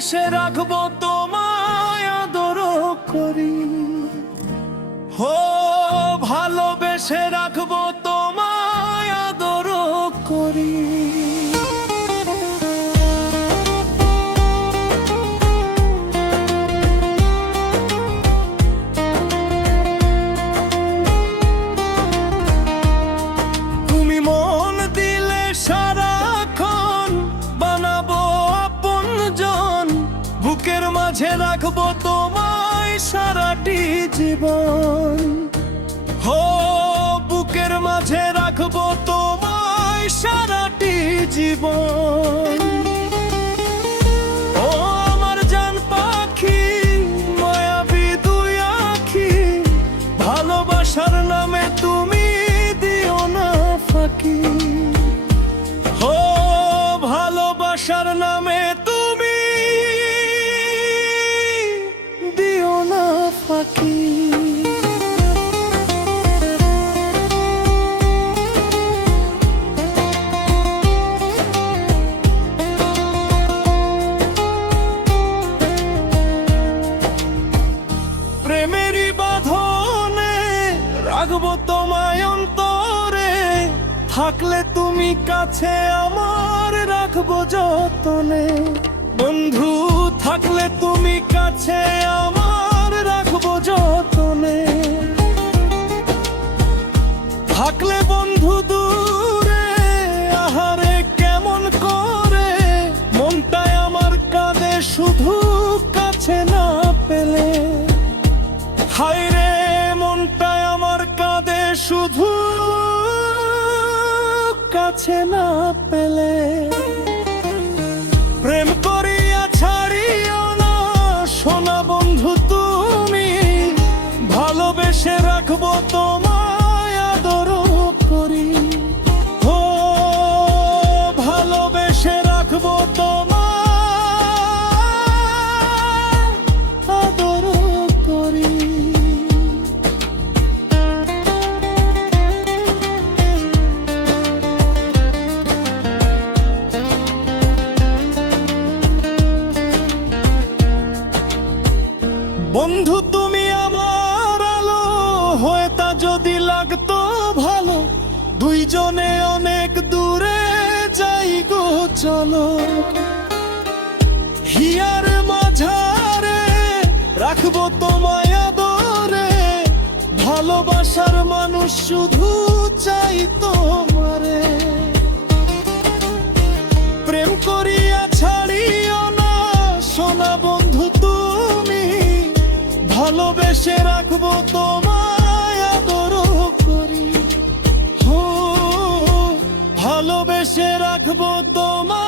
ভালোবেসে রাখবো তোমায় আদর করি, ও ভালোবেসে রাখবো তোমায় আদর করি। তুমি মন দিলে সারাক্ষণ বানাবো আপনজন, বুকের মাঝে রাখবো তোমায় সারাটি জীবন, ও বুকের মাঝে রাখবো তোমায় সারাটি জীবন। ও আমার জান পাখি মায়াবী দুই আঁখি, ভালোবাসার নামে তুমি দিও না ফাঁকি, ও ভালোবাসার নামে তুমি দিও না ফাঁকি। প্রেমেরই বাঁধনে রাখবো তোমায় অন্তরে, থাকলে তুমি কাছে আমার রাখবো যতনে, বন্ধু থাকলে তুমি কাছে আমার রাখবো যতনে। থাকলে বন্ধু দূরে আহারে কেমন করে, মনটায় আমার কাঁদে শুধু কাছে না পেলে, হায় রে মনটায় আমার কাঁদে শুধু কাছে না পেলে। প্রেম করিয়া ছাড়িও না সোনা বন্ধু তুমি, ভালোবেসে রাখবো তোমায় আদর করি, ও ভালোবেসে রাখবো তোমায় আদর করি। বন্ধু তুমি আমার আলো হয়ে, তা যদি লাগতো ভালো দুইজনে অনেক দূরে যাই গো চলো। হিয়ার মাঝারে রাখবো তোমায় আদরে, ভালোবাসার মানুষ শুধু চাই তোমারে। প্রেম করিয়া ছাড়িও না সোনা বন্ধু তুমি, ভালোবেসে রাখবো তোমায় আদর করি, ও ভালোবেসে রাখবো তোমায়।